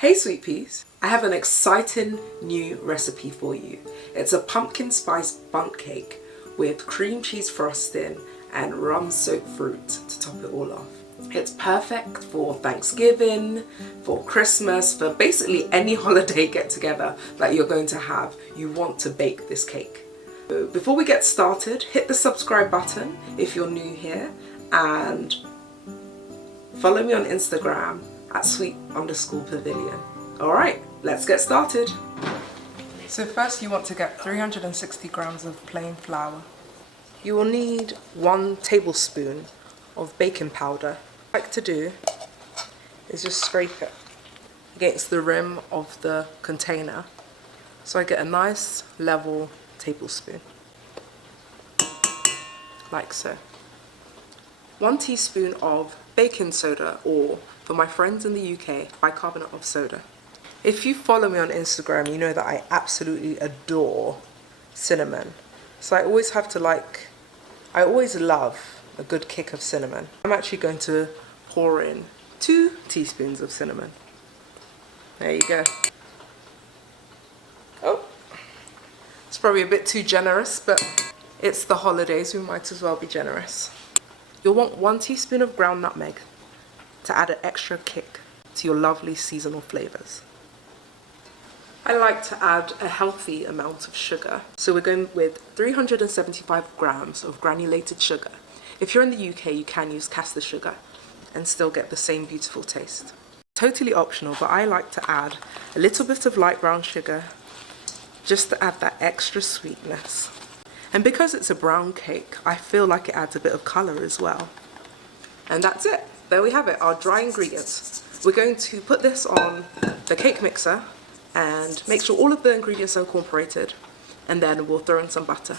Hey sweet peas, I have an exciting new recipe for you. It's a pumpkin spice bundt cake with cream cheese frosting and rum soaked fruit to top it all off. It's perfect for Thanksgiving, for Christmas, for basically any holiday get together that you're going to have. You want to bake this cake. So before we get started, hit the subscribe button if you're new here and follow me on Instagram at sweet_pavilion. Alright, let's get started. So first you want to get 360 grams of plain flour. You will need 1 tablespoon of baking powder. What I like to do is just scrape it against the rim of the container so I get a nice level tablespoon, like so. 1 teaspoon of baking soda, or for my friends in the UK, bicarbonate of soda. If you follow me on Instagram, you know that I absolutely adore cinnamon. So I always love a good kick of cinnamon. I'm actually going to pour in 2 teaspoons of cinnamon. There you go. Oh, it's probably a bit too generous, but it's the holidays, we might as well be generous. You'll want 1 teaspoon of ground nutmeg to add an extra kick to your lovely seasonal flavors. I like to add a healthy amount of sugar, so we're going with 375 grams of granulated sugar. If you're in the UK, you can use caster sugar and still get the same beautiful taste. Totally optional, but I like to add a little bit of light brown sugar just to add that extra sweetness. And because it's a brown cake, I feel like it adds a bit of colour as well. And that's it. There we have it, our dry ingredients. We're going to put this on the cake mixer and make sure all of the ingredients are incorporated, and then we'll throw in some butter.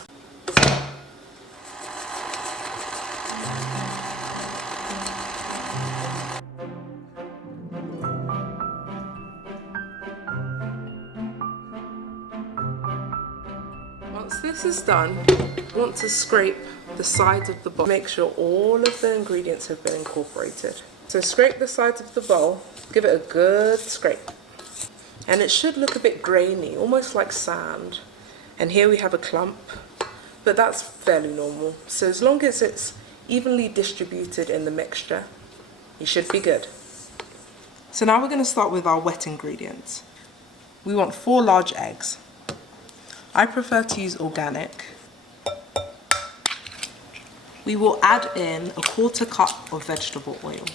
Once this is done, I want to scrape the sides of the bowl. Make sure all of the ingredients have been incorporated. So scrape the sides of the bowl, give it a good scrape. And it should look a bit grainy, almost like sand. And here we have a clump, but that's fairly normal. So as long as it's evenly distributed in the mixture, you should be good. So now we're going to start with our wet ingredients. We want 4 large eggs. I prefer to use organic. We will add in a 1/4 cup of vegetable oil.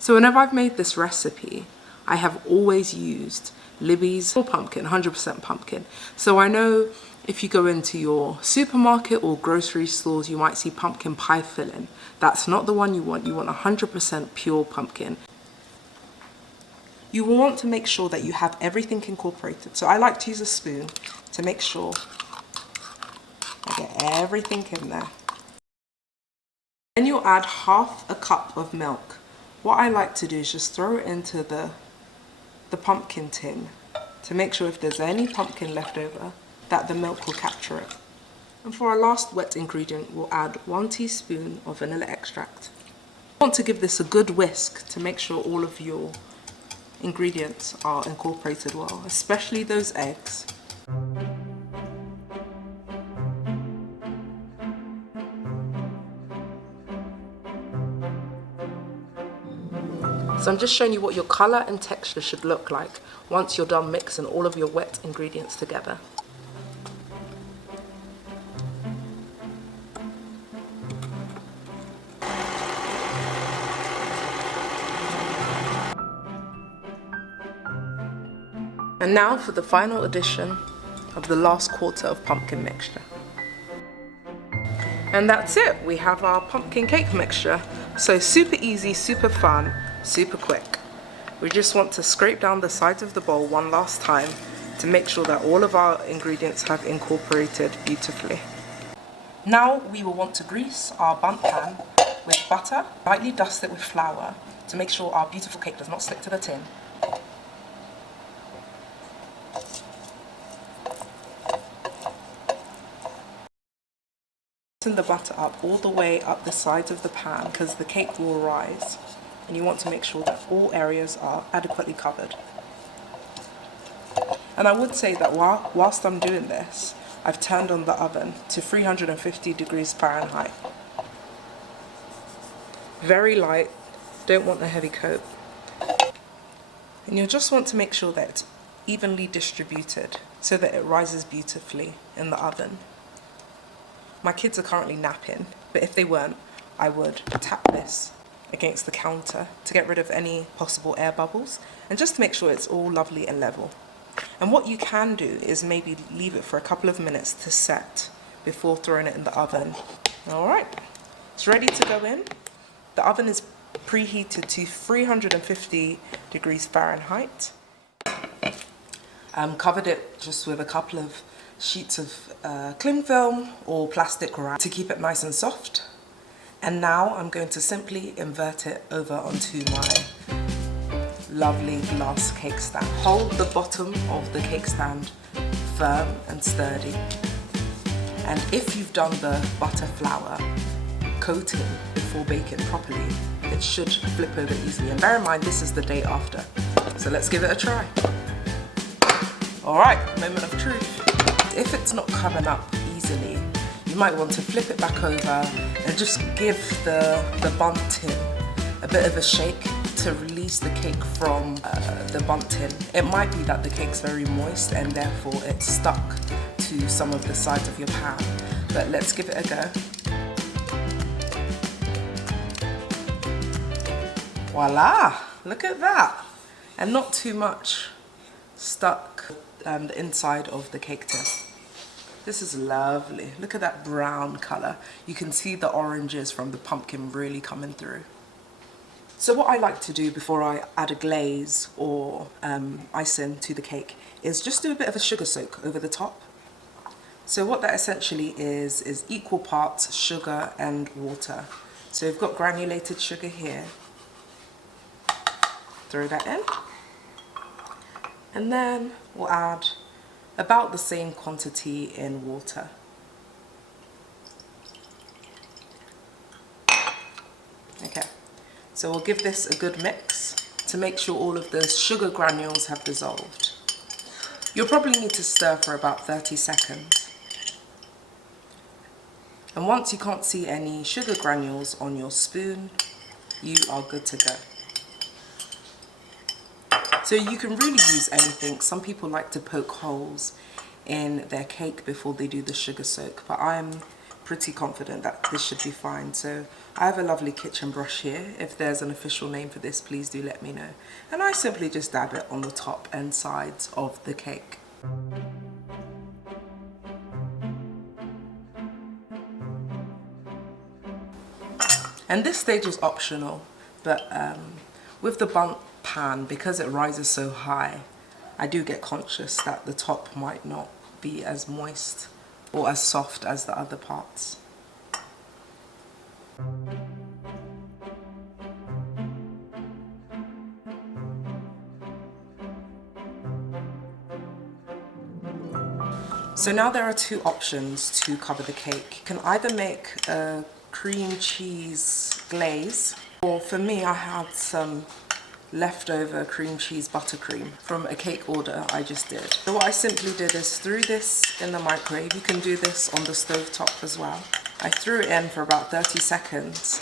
So whenever I've made this recipe, I have always used Libby's or pumpkin, 100% pumpkin. So I know if you go into your supermarket or grocery stores, you might see pumpkin pie filling. That's not the one you want. You want 100% pure pumpkin. You will want to make sure that you have everything incorporated. So I like to use a spoon to make sure I get everything in there. Then you'll add 1/2 cup of milk. What I like to do is just throw it into the pumpkin tin to make sure if there's any pumpkin left over, that the milk will capture it. And for our last wet ingredient, we'll add 1 teaspoon of vanilla extract. You want to give this a good whisk to make sure all of your ingredients are incorporated well, especially those eggs. So I'm just showing you what your colour and texture should look like once you're done mixing all of your wet ingredients together. And now for the final addition of the last 1/4 of pumpkin mixture. And that's it, we have our pumpkin cake mixture. So super easy, super fun, super quick. We just want to scrape down the sides of the bowl one last time to make sure that all of our ingredients have incorporated beautifully. Now we will want to grease our bundt pan with butter, lightly dust it with flour to make sure our beautiful cake does not stick to the tin. Mixing the butter up all the way up the sides of the pan because the cake will rise, and you want to make sure that all areas are adequately covered. And I would say that whilst I'm doing this, I've turned on the oven to 350 degrees Fahrenheit. Very light, don't want a heavy coat. And you'll just want to make sure that it's evenly distributed so that it rises beautifully in the oven. My kids are currently napping, but if they weren't, I would tap this against the counter to get rid of any possible air bubbles and just to make sure it's all lovely and level. And what you can do is maybe leave it for a couple of minutes to set before throwing it in the oven. Alright, it's ready to go in. The oven is preheated to 350 degrees Fahrenheit. Covered it just with a couple of sheets of cling film or plastic wrap to keep it nice and soft. And now I'm going to simply invert it over onto my lovely glass cake stand. Hold the bottom of the cake stand firm and sturdy. And if you've done the butter flour coating before baking properly, it should flip over easily. And bear in mind, this is the day after. So let's give it a try. All right, moment of truth. If it's not coming up easily, you might want to flip it back over and just give the Bundt tin a bit of a shake to release the cake from the Bundt tin. It might be that the cake's very moist and therefore it's stuck to some of the sides of your pan, but let's give it a go. Voila, look at that. And not too much stuck the inside of the cake tin. This is lovely. Look at that brown color. You can see the oranges from the pumpkin really coming through. So what I like to do before I add a glaze or icing to the cake is just do a bit of a sugar soak over the top. So what that essentially is equal parts sugar and water. So we've got granulated sugar here. Throw that in. And then we'll add about the same quantity in water. Okay, so we'll give this a good mix to make sure all of the sugar granules have dissolved. You'll probably need to stir for about 30 seconds. And once you can't see any sugar granules on your spoon, you are good to go. So you can really use anything. Some people like to poke holes in their cake before they do the sugar soak, but I'm pretty confident that this should be fine. So I have a lovely kitchen brush here. If there's an official name for this, please do let me know. And I simply just dab it on the top and sides of the cake. And this stage is optional, but with the Bundt pan, because it rises so high, I do get conscious that the top might not be as moist or as soft as the other parts. So now there are two options to cover the cake. You can either make a cream cheese glaze, or for me I had some leftover cream cheese buttercream from a cake order I just did. So what I simply did is threw this in the microwave. You can do this on the stove top as well. I threw it in for about 30 seconds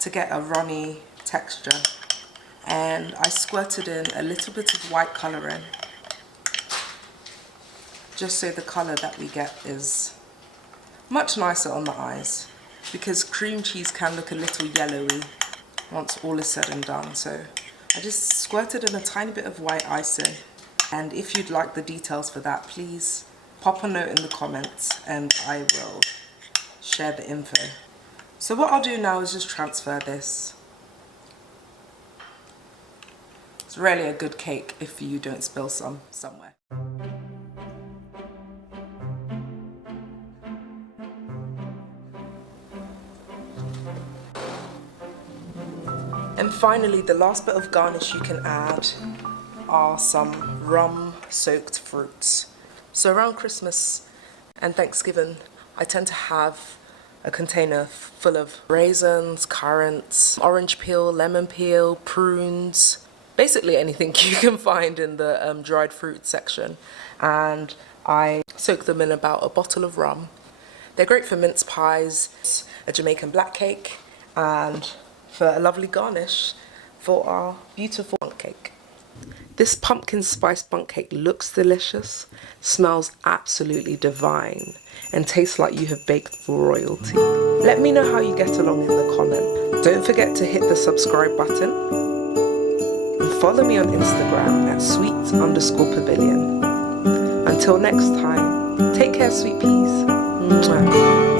to get a runny texture, and I squirted in a little bit of white colour in, just so the colour that we get is much nicer on the eyes, because cream cheese can look a little yellowy once all is said and done. So I just squirted in a tiny bit of white icing, and if you'd like the details for that, please pop a note in the comments and I will share the info. So what I'll do now is just transfer this. It's really a good cake if you don't spill some somewhere. And finally, the last bit of garnish you can add are some rum-soaked fruits. So around Christmas and Thanksgiving, I tend to have a container full of raisins, currants, orange peel, lemon peel, prunes, basically anything you can find in the dried fruit section. And I soak them in about a bottle of rum. They're great for mince pies, a Jamaican black cake, and for a lovely garnish for our beautiful bundt cake. This pumpkin spice bundt cake looks delicious, smells absolutely divine, and tastes like you have baked for royalty. Let me know how you get along in the comment. Don't forget to hit the subscribe button and follow me on Instagram at sweet_pavilion. Until next time, take care, sweet peas. Mwah.